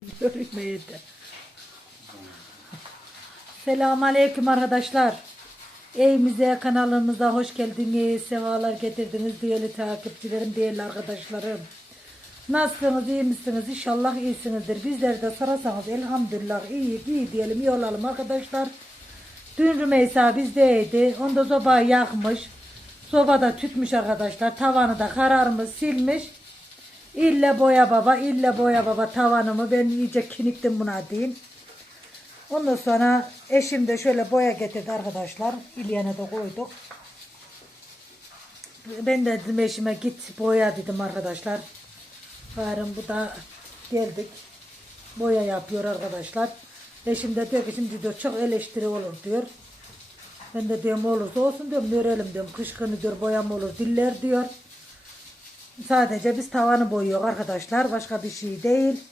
Görmeye de. Selamun Aleyküm arkadaşlar. Evimize kanalımıza hoş geldiniz. Sevalar getirdiniz değerli takipçilerim, değerli arkadaşlarım. Nasılsınız, iyi misiniz? İnşallah iyisinizdir. Bizleri de sorarsanız elhamdülillah iyi, iyi diyelim, iyi olalım arkadaşlar. Dün Rümeysa bizdeydi. Onda sobayı yakmış. Sobada tütmüş arkadaşlar. Tavanı da kararmış, silmiş. İlle boya baba, ille boya baba tavanımı ben iyice kiniktim buna diyeyim. Ondan sonra eşim de şöyle boya getirdi arkadaşlar. İlyana da koyduk. Ben de dedim eşime git boya dedim arkadaşlar. Yarın bu da geldik. Boya yapıyor arkadaşlar. Eşim de diyor ki şimdi diyor çok eleştiri olur diyor. Ben de diyorum olursa olsun diyorum görelim diyorum. Kışkını diyor boyam olur diller diyor. Sadece biz tavanı boyuyor arkadaşlar. Başka bir şey değil.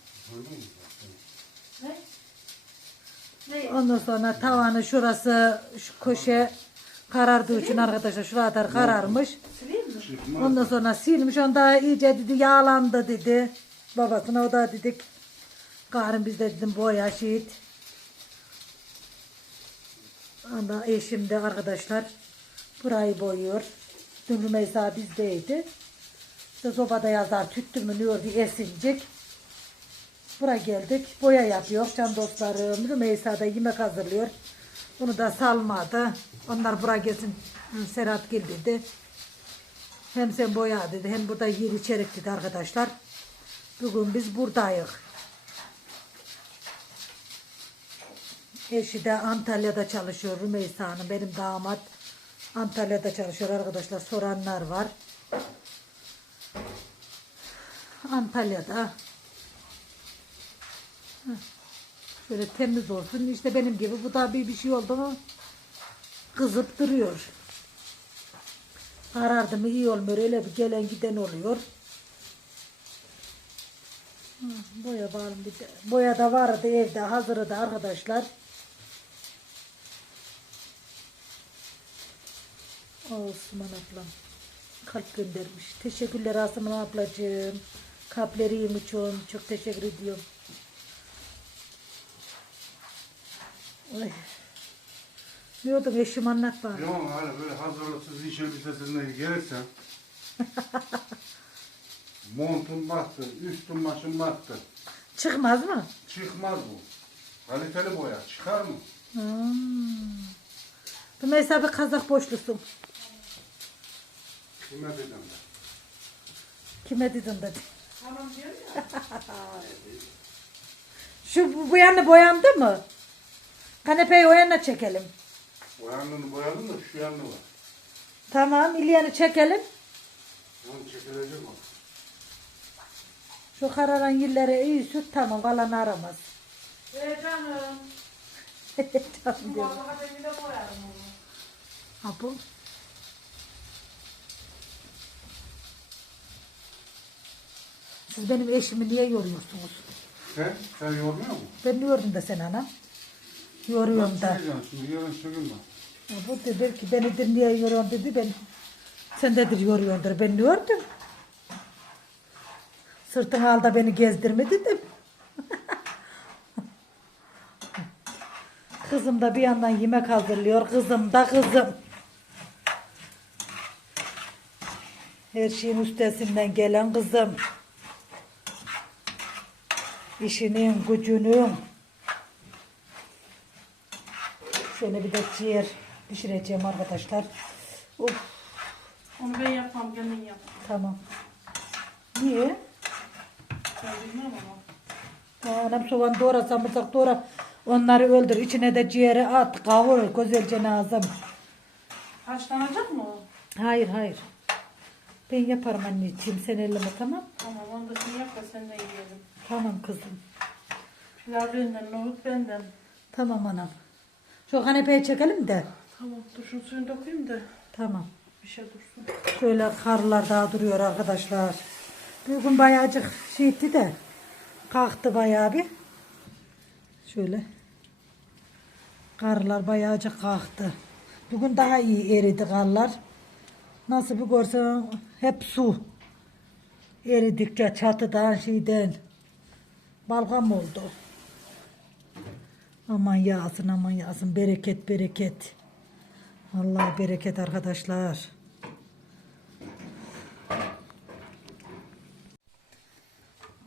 Ondan sonra tavanı şurası şu köşe karardığı için arkadaşlar şurada kararmış. Ondan sonra silmiş. Onda iyice dedi yağlandı dedi. Babasına o da dedik. Karın biz de dedim boya şehit. Onda eşim de arkadaşlar burayı boyuyor. Dün Rümeysa bizdeydi. İşte sobada yazar tüttü mü diyor diye esincik. Buraya geldik. Boya yapıyor. Can dostlarım. Rümeysa da yemek hazırlıyor. Bunu da salmadı. Onlar buraya gelsin. Serhat gel dedi. Hem sen boya dedi. Hem burada yer içerik dedi arkadaşlar. Bugün biz buradayız. Eşi de Antalya'da çalışıyor Rümeysa'nın. Benim damat Antalya'da çalışıyor arkadaşlar. Soranlar var. Antalya'da. Şöyle temiz olsun. İşte benim gibi bu da bir, bir şey oldu mu kızıp duruyor. Karardı mı iyi olmuyor. Öyle bir gelen giden oluyor. Boya bağım bir de. Boya da vardı evde hazırdı arkadaşlar. Osman ablam kalp göndermiş. Teşekkürler Asman ablacığım. Kalpleri iyi çok. Çok teşekkür ediyorum. Ay. Diyordum eşim anlat bana. Yok hala böyle hazırlıksız iş elbisesine gelirsen montun battı, üstün başın battı. Çıkmaz mı? Çıkmaz bu. Kaliteli boya çıkar mı? Hmm. Bu mesela bir kazak boşlusun. Kime dedim ben? Kime dedin dedi. Şu bu, bu yanı boyandı mı? Kanepeyi o yanına çekelim. O yanını boyadım da şu yanını var. Tamam, İlyan'ı çekelim. Onu çekilecek o. Şu kararan yerlere iyi süt tamam, kalan aramaz. Ee canım. tamam Bu diyorum. arada bir de koyarım onu. Ha bu. Siz benim eşimi niye yoruyorsunuz? Sen, sen yormuyor musun? Ben yordum da sen anam. Yoruyorum da. Çekeceksin şimdi yarın sökülme. Ya Bu dedi ki beni niye yoruyorsun dedi ben. Sen dedir yoruyordur ben yordum. Sırtını al da beni gezdirme dedim. Kızım da bir yandan yemek hazırlıyor. Kızım da kızım. Her şeyin üstesinden gelen kızım. İşinin, gücünün. Şöyle bir de ciğer pişireceğim arkadaşlar. Of, Onu ben yapmam kendin yap. tamam. Niye? Ben bilmem ama. Anam soğan doğra, sarımsak doğra. Onları öldür. İçine de ciğeri at. Kavur güzelce nazım. Haşlanacak mı o? Hayır hayır. Ben yaparım anneciğim. Sen elleme tamam. Tamam onu da sen yap da sen de yiyelim. Tamam kızım. Pilav benden, nohut benden. Tamam anam. Şu kanepeyi çekelim de. Tamam dur şunu suyunu dökeyim de Tamam. bir şey dursun. Şöyle karlar daha duruyor arkadaşlar. Bugün bayağıcık şeydi de kalktı bayağı bir. Şöyle. Karlar bayağıcık kalktı. Bugün daha iyi eridi karlar. Nasıl bir görsen hep su. Eridikçe çatıdan şeyden balgam oldu. Aman yağsın aman yağsın bereket bereket. Allah bereket arkadaşlar.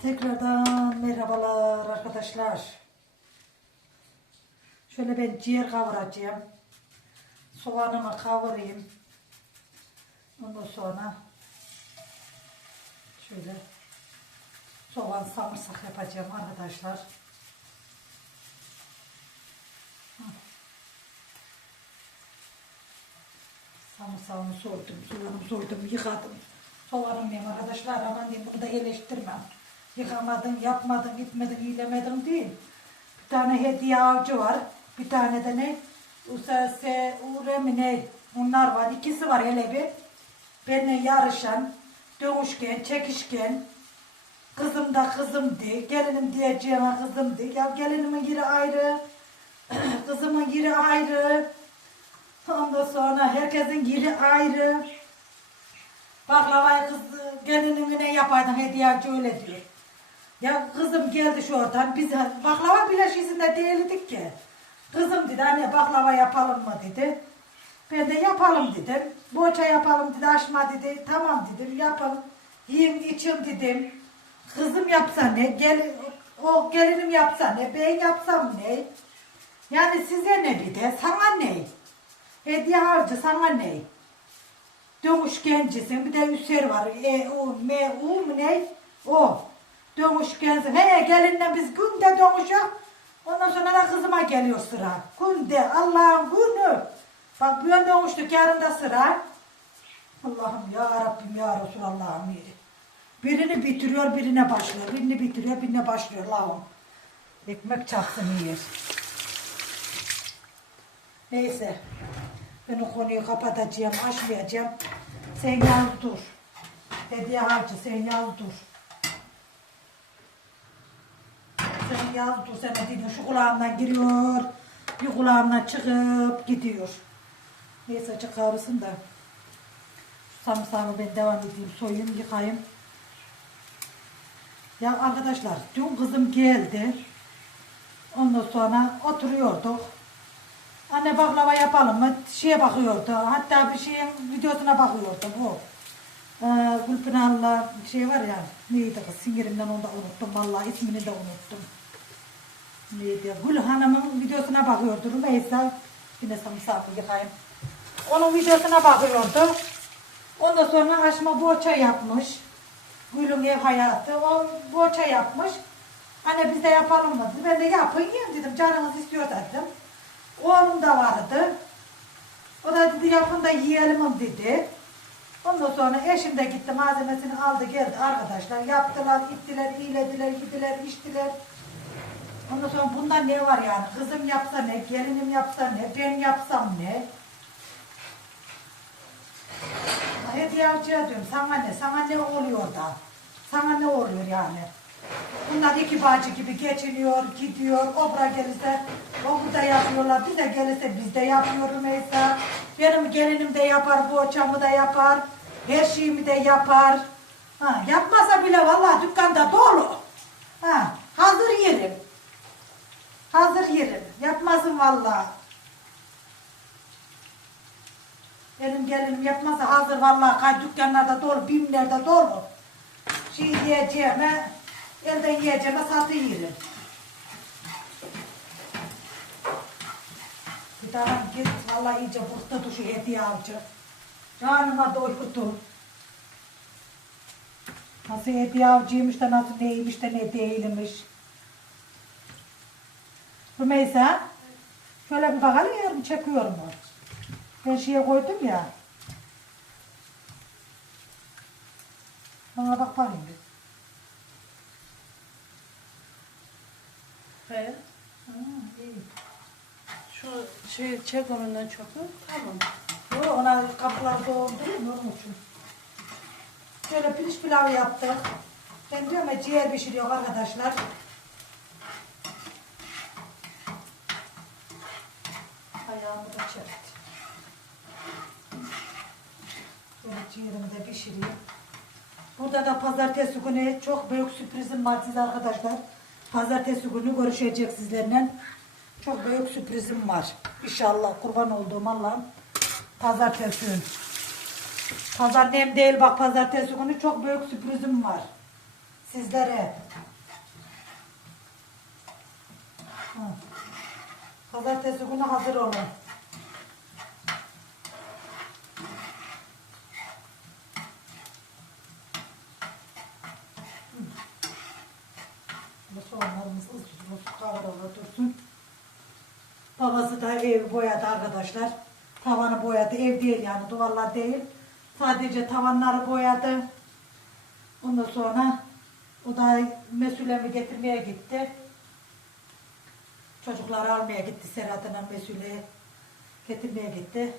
Tekrardan merhabalar arkadaşlar. Şöyle ben ciğer kavuracağım. Soğanımı kavurayım. Ondan sonra şöyle soğan samırsak yapacağım arkadaşlar. Hı. Samırsağımı soydum, soğanımı soydum, yıkadım. Soğanım benim arkadaşlar aman diyeyim bunu da eleştirmem. Yıkamadın, yapmadın, gitmedin, iyilemedin değil. Bir tane hediye avcı var. Bir tane de ne? Usase, Ure mi ne? Bunlar var. İkisi var hele bir. Benimle yarışan, dövüşken, çekişken. Kızım da kızımdı. Gelinim diyeceğime kızımdı. Ya gelinimin yeri ayrı. Kızımın yeri ayrı. Ondan sonra herkesin yeri ayrı. Baklavayı kız gelinimine yapaydın hediye öyle diyor. Ya kızım geldi şu oradan. Biz baklava bileşisinde değildik ki. Kızım dedi anne baklava yapalım mı dedi. Ben de yapalım dedim. Boça yapalım dedi açma dedi. Tamam dedim yapalım. Yiyin için dedim. Kızım yapsa ne? Gel, o gelinim yapsa ne? Ben yapsam ne? Yani size ne bir de? Sana ne? Hediye harcı sana ne? Dönüş gencisin. Bir de Üser var. E, U, M, U mu ne? O. Dönüş gençsin. He gelinle biz günde dönüşüyor. Ondan sonra da kızıma geliyor sıra. Günde Allah'ın günü. Bak bir dönüştük yarın da sıra. Allah'ım ya Rabbim ya Resulallah'ım. Birini bitiriyor birine başlıyor. Birini bitiriyor birine başlıyor. Allah'ım. Ekmek çaksın yer. Neyse. Ben o konuyu kapatacağım, açmayacağım. Sen yalnız dur. Hediye harcı, sen yalnız dur. Sen yalnız dur, sen dediğin şu kulağımdan giriyor, bir kulağımdan çıkıp gidiyor. Neyse açık kavrusun da. Şu sarımsağımı ben devam edeyim, soyayım, yıkayayım. Ya arkadaşlar, dün kızım geldi. Ondan sonra oturuyorduk. Anne baklava yapalım mı? Şeye bakıyordu. Hatta bir şeyin videosuna bakıyordu bu. Ee, Gülpınar'la şey var ya. Neydi kız? Singirimden onu da unuttum. Vallahi ismini de unuttum. Neydi? Gül Hanım'ın videosuna bakıyordu. Rümeysa. Yine samısaklı yıkayayım. Onun videosuna bakıyordu. Ondan sonra aşma boğaça yapmış. Gül'ün ev hayatı. O boğaça yapmış. Anne biz de yapalım mı? Ben de yapın yiyin dedim. Canınız istiyor dedim. Oğlum da vardı. O da dedi yapın da yiyelim dedi. Ondan sonra eşim de gitti malzemesini aldı geldi arkadaşlar. Yaptılar, ittiler, iyilediler, yediler, içtiler. Ondan sonra bunda ne var yani? Kızım yapsa ne, gelinim yapsa ne, ben yapsam ne? Hediye avcıya diyorum sana ne, sana ne oluyor da? Sana ne oluyor yani? Bunlar iki bacı gibi geçiniyor, gidiyor. Obra gelirse o da yapıyorlar. Bize gelirse biz de yapıyoruz mesela. Benim gelinim de yapar, boğaçamı da yapar. Her şeyimi de yapar. Ha, yapmasa bile vallahi dükkanda dolu. Ha, hazır yerim. Hazır yerim. Yapmasın vallahi. Benim gelinim yapmasa hazır vallahi kay dükkanlarda dolu, bimlerde dolu. Şey yiyeceğime, elden yiyeceğime satı yerim. Bir tane git vallahi iyice bıktı şu hediye avcı. Canıma doyurdu. Nasıl hediye avcıymış da nasıl neymiş de ne değilmiş. Rümeysa, şöyle bir bakalım yarım çekiyorum o. Ben şeye koydum ya. Bana bak bakayım bir. He. Ha, iyi. Şu şey çek onundan çok. Tamam. Yo, ona kapılar doldurayım onun için. Şöyle pirinç pilavı yaptık. Ben diyorum ya ciğer pişiriyor arkadaşlar. Ayağımı da çekti. Şöyle ciğerimi de pişireyim. Burada da pazartesi günü çok büyük sürprizim var size arkadaşlar. Pazartesi günü görüşecek sizlerle. Çok büyük sürprizim var. İnşallah kurban olduğum Allah'ım. Pazartesi günü. Pazar nem değil bak pazartesi günü çok büyük sürprizim var. Sizlere. Pazartesi günü hazır olun. Bu soğanlarımız ısıtılır, kavrulur dursun. Babası da ev boyadı arkadaşlar. Tavanı boyadı. Ev değil yani duvarlar değil. Sadece tavanları boyadı. Ondan sonra o da mesulemi getirmeye gitti. Çocukları almaya gitti. Serhat'la mesule getirmeye gitti.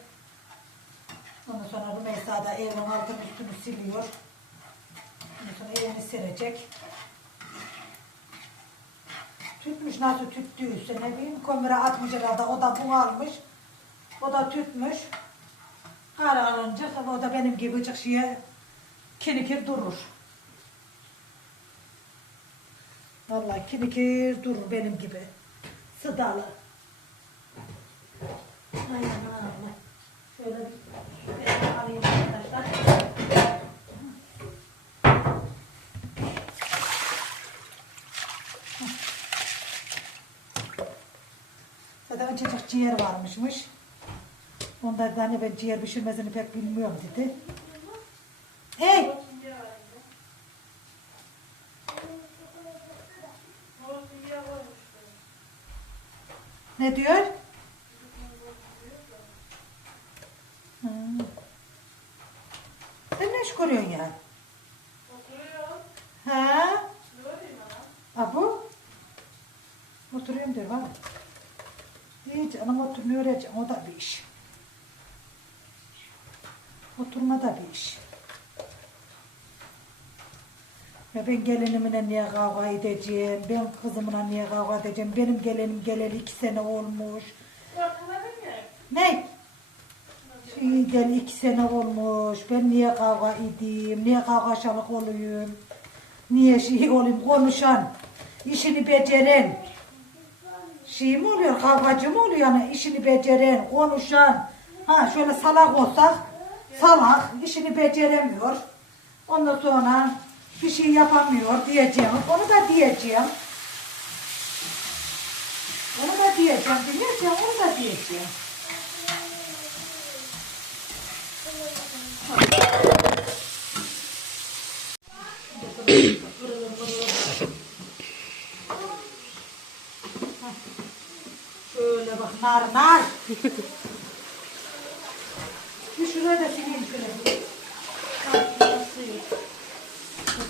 Ondan sonra Rümeysa da evin altını üstünü siliyor. Ondan sonra evini silecek. Tütmüş nasıl tüttüyse ne bileyim kömüre atmış herhalde o da bunu almış. O da tütmüş. Kar alınca o da benim gibi cık şeye kinikir durur. Vallahi kinikir durur benim gibi. Sıdalı. Ay aman. Şöyle bir ben alayım arkadaşlar. Zaten açacak ciğer varmışmış. Onda da hani ben ciğer pişirmesini pek bilmiyorum dedi. Hey! Ne diyor? Hmm. Sen ne iş görüyorsun ya? Ha? Abu? Oturuyorum diyor bak. İyi canım oturmuyor ya canım, o da bir iş. İş. Ya ben gelinimle niye kavga edeceğim, ben kızımla niye kavga edeceğim, benim gelinim geleli iki sene olmuş. Ne? Şey gel iki sene olmuş, ben niye kavga edeyim, niye kavgaşalık olayım, niye şey olayım, konuşan, işini beceren, şey mi oluyor, kavgacı mı oluyor yani? İşini beceren, konuşan, ha şöyle salak olsak, salak, işini beceremiyor, ondan sonra bir şey yapamıyor diyeceğim, onu da diyeceğim. Onu da diyeceğim, diyeceğim, onu da diyeceğim. Şöyle bak nar nar. Şuraya da sileyim şöyle. Suyu.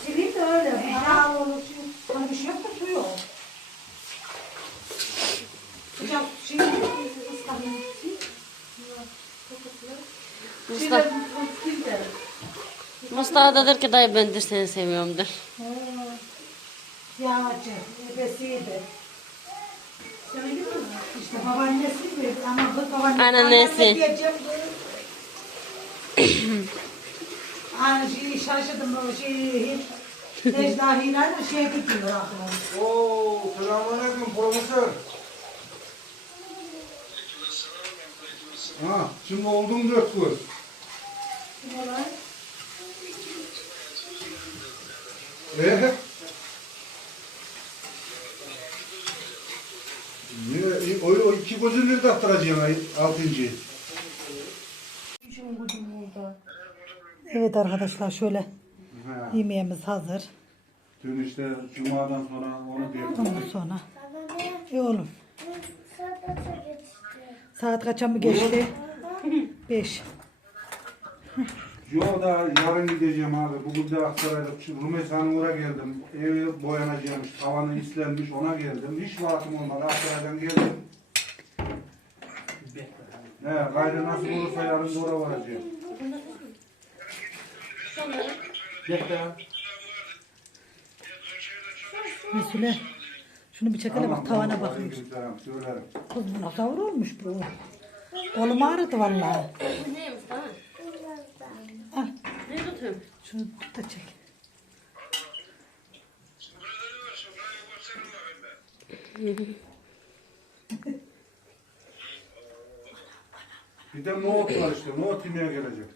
Sileyim de öyle. Yağ olur. Şey. Hani bir şey yok da su yok. Sıcak şey ıslanayım. Mustafa, Mustafa da der ki dayı ben de seni seviyorumdur. Yağcı, ebesiydi. İşte babaannesiydi ama babaannesi. Anneannesi. Aynı şeyi şaşırdım o hiç. Necla Hilal şey gidiyor aklıma. Oo, selamünaleyküm profesör. Ha, şimdi oldum dört olay? Ee? Niye? O, o iki gözü nerede attıracaksın altıncıyı? Evet arkadaşlar şöyle Ha, yemeğimiz hazır. dün işte cumadan sonra onu diye. Ondan sonra. E oğlum saat kaça mı geçti? Beş. Yo da yarın gideceğim abi. Bugün de Aksaray'da şu Rümeysa'nın oraya geldim. Evi boyanacakmış, tavanı islenmiş ona geldim. Hiç vaktim olmadı. Aksaray'dan geldim. Ne, gayrı nasıl olursa yarın da oraya varacağım. Mesule. Şunu bir çekele bak tavana bakıyor. Aleykümselam, Söylerim. Kız bu nasıl olmuş bu? Kolum ağrıdı vallahi. Ne Mustafa? Al Ne tutuyorum? şunu tut da çek. Bir de nohut var işte. Nohut yemeye gelecek.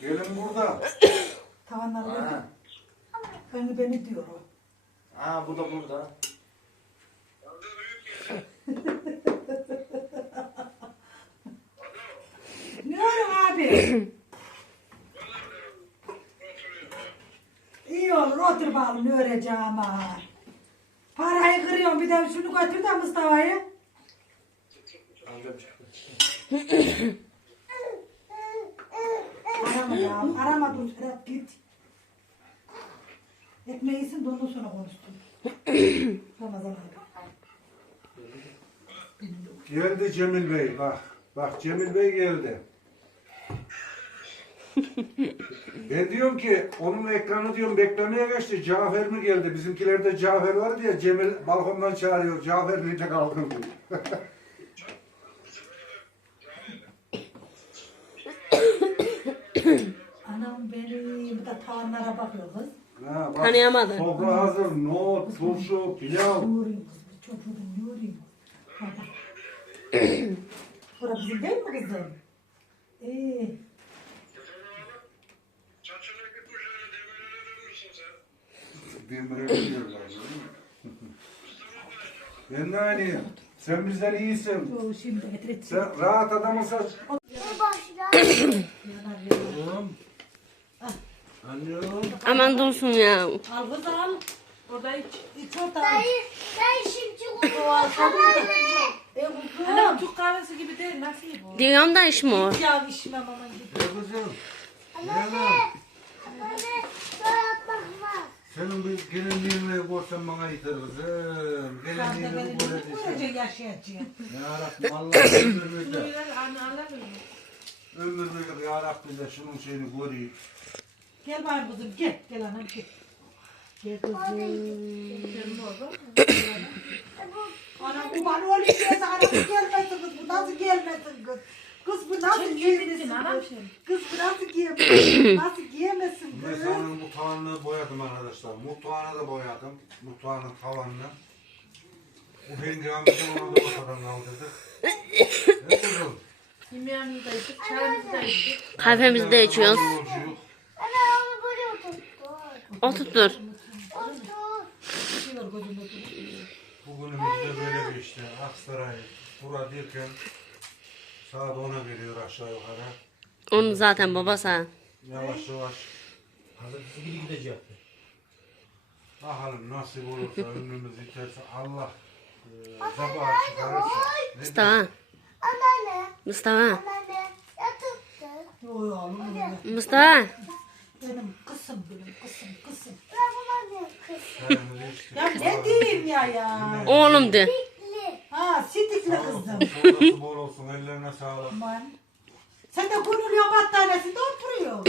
Gelin burada. Tavanları gördün. Beni beni diyor o. Aa bu da burada. Ne oluyor abi? İyi olur otur bakalım ne öreceğim ha. Parayı kırıyorum bir de şunu götür de Mustafa'yı. Amcam çıktı. Ya arama dur Serap git. Ekmeği yesin de ondan sonra konuştum. Ramazan abi. Geldi Cemil Bey bak. Bak Cemil Bey geldi. ben diyorum ki onun ekranı diyorum beklemeye geçti. Cafer mi geldi? Bizimkilerde Cafer var diye Cemil balkondan çağırıyor. Cafer nerede kaldın diyor. Anam benim bir de tavanlara bakıyor kız. Ha, bak, Tanıyamadı. Sofra hazır. Nohut, turşu, pilav. Yoğurayım kız bu çocuğu da yoğurayım. Bak. Bura bizim değil mi kızım? İyi. Demire gidiyorlar. Ben de aynıyım. Sen bizden iyisin. Yo şimdi Sen rahat adamısın. Oğlum. Aman dursun ya. Al kız al. Orada iç. İç orada. Ben şimdi kullanacağım. E Anam bu Türk kahvesi gibi değil. Nasıl bu? Diyorum da iş mi o? Ya işime aman. Ne kızım? Anne, anne, böyle. Senin bir gelinliğini görsen bana yeter kızım. Gelinliğini benim bir göreceksin. böylece yaşayacağım. Ya Rabbim Allah ömür ver anne alır mı? Ömür ver ya Rabbim de şunun şeyini göreyim. Gel bakayım kızım gel. Gel anam gel. Gel kızım. Anam bu bana öyle şeyse anam gelmesin kız. Bu nasıl gelmesin kız? Kız bu nasıl anam kız? Kız bu nasıl giyemesin? Nasıl giyemesin kız? Mesanın mutfağını boyadım arkadaşlar. Mutfağını da boyadım. Mutfağının tavanını. Bu penceremizden ona da ortadan kaldırdık. Ne kızım? Yemeğimizi de içtik, çayımızı da içtik. Kahvemizi de içiyoruz. Yolculuk. Anne onu böyle oturttu. Oturtur. Otur. Bugünümüzde böyle bir işte. Aksaray. Bura derken saat 10'a geliyor aşağı yukarı. Onu zaten babası. ha. Yavaş yavaş. Bizi gibi gidecekti. Bakalım nasip olursa önümüz yeterse Allah e, sabah çıkarırsa. Ne Mustafa. Anneanne, Mustafa. anneanne, yatıktı. Mustafa. Benim kızım benim kızım kızım. Ben buna. Ya ne diyeyim ya ya. Oğlum de. Ha sidikli kızım. Sonrası bol olsun ellerine sağlık. Aman. Sen de gönül battanesinde oturuyor.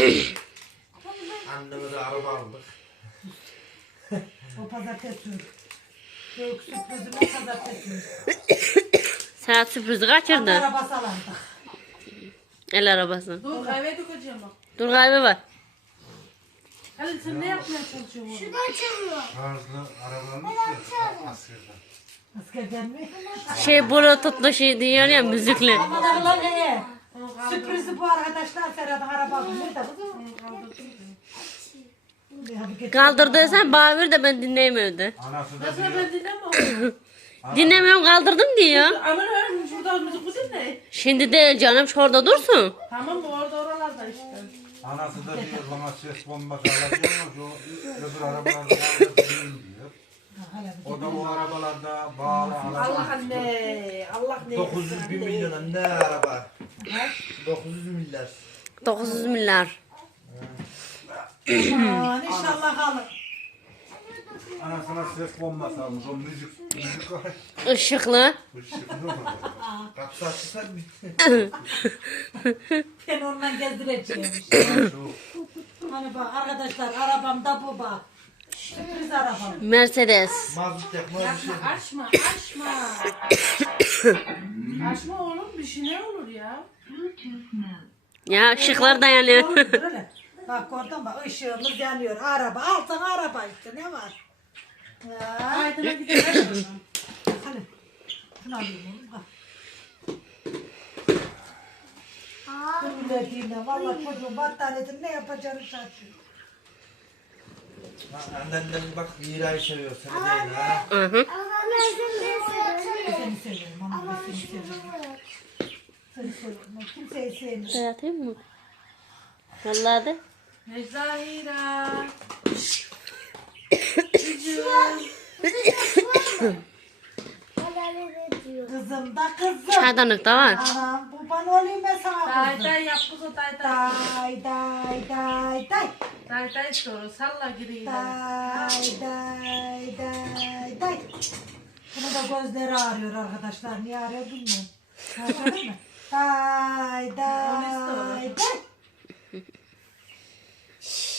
Anneme de araba aldık. o pazartesi. Yok sürprizim o pazartesi. Serhat sürprizi kaçırdı. Araba salandık. El arabası. Dur kahve dökeceğim bak. Dur kahve var. Hadi sen ne yapmaya çalışıyorsun oğlum? Şuradan çalıyor. Şarjlı arabanın içi askerden. Askerden mi? Şey bluetoothlu şey diyor ya kaldır- Sürprizi bu arkadaşlar Serhat'ın. Nerede kızım? Hadi geç. Kaldırdıysan bağır de ben dinleyeyim evde. Anası da Nasıl diyor. ben dinlemiyorum? Dinlemiyorum kaldırdım diyor. Aman öyle şurada müzik bu dinle. Şimdi de canım şurada dursun. Tamam mı orada oralarda işte. Anası da diyor bana ses bombası alacağım şu öbür arabalarda kaldırayım diyor. O da o arabalarda bağlı Allah alacak. anne. Allah ne 900 bin milyona ne araba? 900 milyar. 900 milyar. Aman inşallah alır. Anasına ses bombası almış. O müzik, müzik var. Işıklı. Işıklı mı? Açılsa Ben ondan gezdireceğim. Şu Hani bak arkadaşlar arabamda bu bak. Sürpriz arabam. Mercedes. mazluk yakma bir şey. Açma, açma. açma oğlum bir şey ne olur ya? Ya ışıklar da yanıyor. Oğlum, böyle. Bak gördün mü? Bak ışığımız yanıyor. Araba. Altın araba işte ne var? Aydın'a gidelim. Hadi. Şunu alayım oğlum. Ha. Sinirlendiğimden valla çocuğun battaniyesini ne yapacağını şaşırıyor. Ha, Annenden bak Mira'yı seviyor seni değil ha. Hı hı. Seni seviyorum ama ben seni seviyorum. Seni seviyorum. Kimseyi sevmiyorum. Şey atayım mı? Vallahi de. Necdahira. Kızım da kızım. Çaydanlık da var. Anam kurban olayım ben sana Day kızım. day yap kızı day day. Day day day day. Day day doğru salla gireyim. Day day day day. Bunu da gözleri ağrıyor arkadaşlar. Niye ağrıyor bilmiyorum. Anladın mı? Day day day.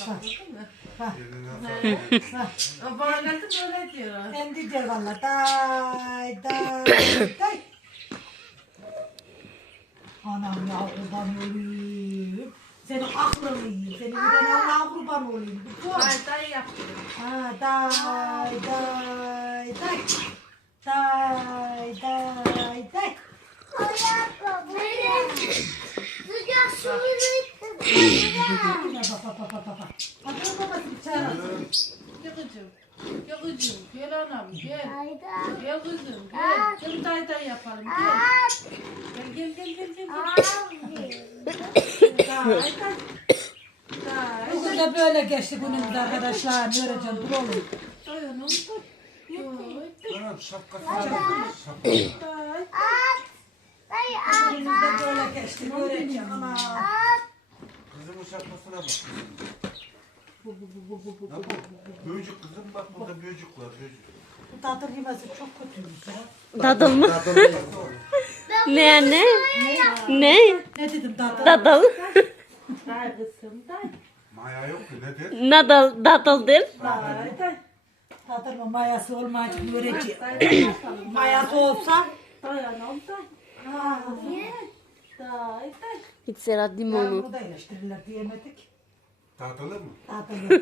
Ha. Bana geldi böyle diyor. Ben diyeceğim valla. Day day day. Anam ya kurban olayım. Senin aklını yiyeyim. Senin yüreğine Allah'a kurban olayım. Day day yap. Ha, day day day. Day day day. Yine bak bak bak bak bak. Çağır. Gel kızım. Gel kızım. Gel anam gel. Gel kızım gel. Gel day yapalım gel. Gel gel gel gel gel. Day day. Day. Bugün de böyle geçti günümüz arkadaşlar. Ne öreceğim dur oğlum. Day anam day. Day Anam şapkasını şapkasını. day. Günümüz de böyle geçti. Ne öreceğim ana. Kızımın şapkasına bak. Ne bu? Böcük kızım bak burada böcük var böcük. Bu tatlı yemesi çok kötüymüş ya. Dadıl mı? Ne anne? Ne? Ne dedim tatlı? Dadıl. Day kızım day. Maya yok ki nedir? Nadal, dadıl değil. Day day. Tatlı mayası olmayacak yapalım. Mayası olsa. Day anam day. Day day. Hiç Serhat limonu. bunu da eleştirirler diyemedik. Tatlı mı? Tatlı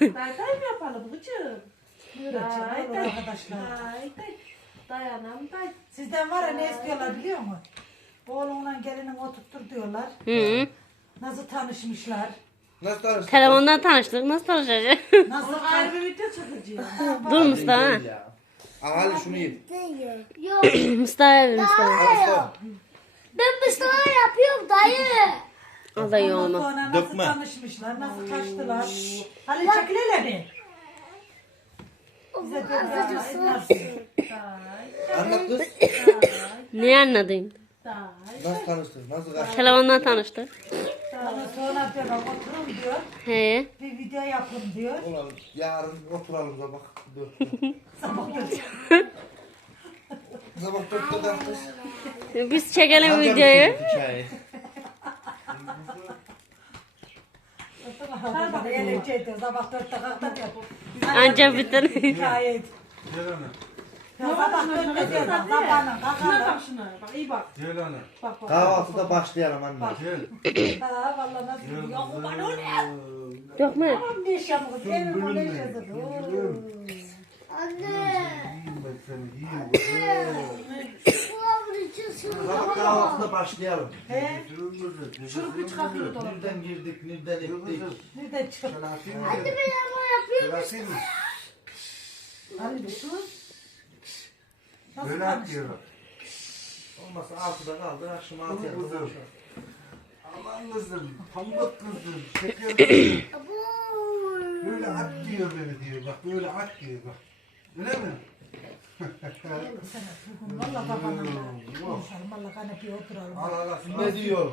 Day day mı yapalım kızım? ne öreceğim oğlum arkadaşlar. Day day. Day anam day. Sizden var ya ne istiyorlar biliyor musun? Oğlumla gelinin oturttur diyorlar. Hı -hı. Nasıl tanışmışlar? Nasıl tanıştın? Telefondan tanıştık. Nasıl tanışacağız? Nasıl Onu ayrı bir video çekeceğim. Dur Mustafa. Ya. Al hadi şunu ye. Mustafa abi Mustafa. Al Mustafa. Ben Mustafa yapıyorum dayı. Da iyi Ondan sonra nasıl Dökme. tanışmışlar, nasıl kaçtılar. Hadi çekil hele bir. Bize de bir Anlat kız. Ne anladın? Nasıl tanıştın? Nasıl kaçtın? Telefondan tanıştık. Ondan sonra diyor oturun diyor. He. Bir video yapın diyor. Ulan yarın oturalım da bak. Dur. Sabah dört. Sabah dörtte. Biz çekelim videoyu. bitirdik Sabah. Sabah dörtte. Anca bitir. Hikayeydi. Gel ana. Ya sabah dörtte diyor. Sabahına Şuna kalkarlar. bak iyi bak. Gel ana. Bak bak. Kahvaltıda başlayalım anne. Gel. Ha vallahi nasıl kurban olayım. kızım. Yok mu? Ne iş yapıyoruz? Evin o ne iş yapıyoruz? Anne. Yiyeyim ben seni yiyeyim kızım. Sabah kahvaltıda başlayalım. He? Kızım kızım. Şurup çıkartıyor dolaptan. Nereden girdik, nereden ettik. Nereden çıkıyor? Şöyle atayım mı? Ben ama yapıyorum. Mı? Hadi bir sus. Nasıl Böyle at tanıştın? diyor. Olmasa altıda kaldı, akşam altıya Kızım. kadar. Aman kızım, pamuk kızım, şeker kızım. Bu. Böyle at diyor beni diyor. Bak böyle at diyor bak. Öyle mi? Valla babanla konuşalım. Valla kanepeye oturalım. Al al al. Ne diyor?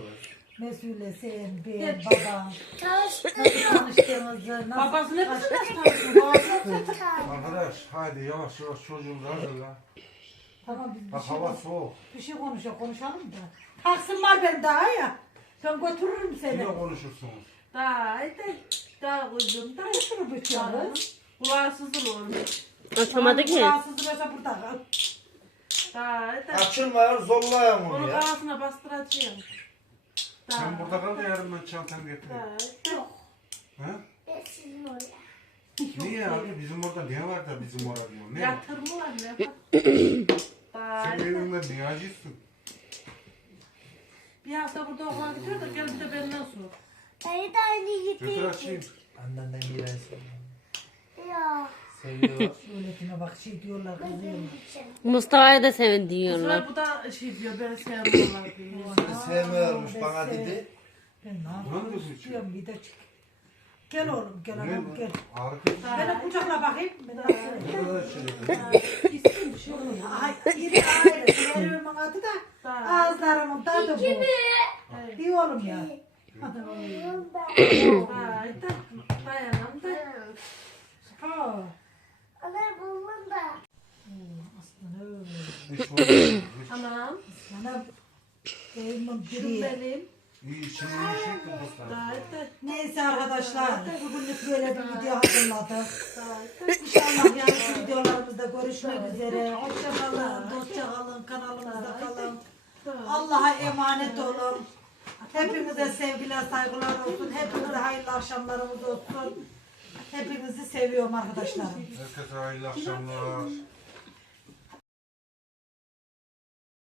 Mesule, sen, ben. Tanıştığımızı nasıl... Babasını hep nasıl tanıştın? Arkadaş hadi yavaş yavaş çocuğumuzu hazırla. Tamam biz bir Bak şey, hava soğuk. bir şey konuşalım, konuşalım da. Taksın var ben daha ya. Ben götürürüm seni. Yine konuşursunuz. Day. Day kızım day. Şunu bıçağız. Kulağı sızılıyor. Açamadı ki. Rahatsız olursa burada kal. Day day. Açılmıyor, zorlayın Onu onu ya. kafasına bastıracağım. Sen burada kal da yarın ben çantamı getireyim. Day day. Ha? Ben sizin oraya. Niye abi? Bizim orada ne var da bizim orada diyor. Ne? Var ne var? Sen Bari. evinde niye acıyorsun? Bir hafta burada okula gidiyor da gel bir de benden sor. Beni de aynı Götür gibi. açayım. Annenden miras. Ya. Seviyor. Öğretime bak şey diyorlar kızım. Mustafa'ya da sevin diyorlar. Sonra bu da şey diyor beni sevmiyorlar diyor. Sevmiyormuş bana dedi. Ben ne mı yapayım? Istiyorum bir de çık. Gel oğlum gel oğlum bu? gel. Kız. Beni kucakla bakayım. Ben? Burada da şey. İsim bir şey olur. Ay iri ayrı. Adı da ağızlarımın tadı bu. İyi oğlum ya. Vay da dayanam da. Ha. Ana buldum da. Aslında Anam. Bana evimin Şu biri. benim. Şey. Neyse arkadaşlar. Bugünlük böyle bir video hazırladık. İnşallah yarınki videolarımızda görüşmek üzere. Hoşçakalın. Hoşçakalın. Kanalımızda kalın. Allah'a emanet olun. Hepinize sevgiler, saygılar olsun. Hepinize hayırlı akşamlarımız olsun. Hepinizi seviyorum arkadaşlar. Herkese hayırlı akşamlar.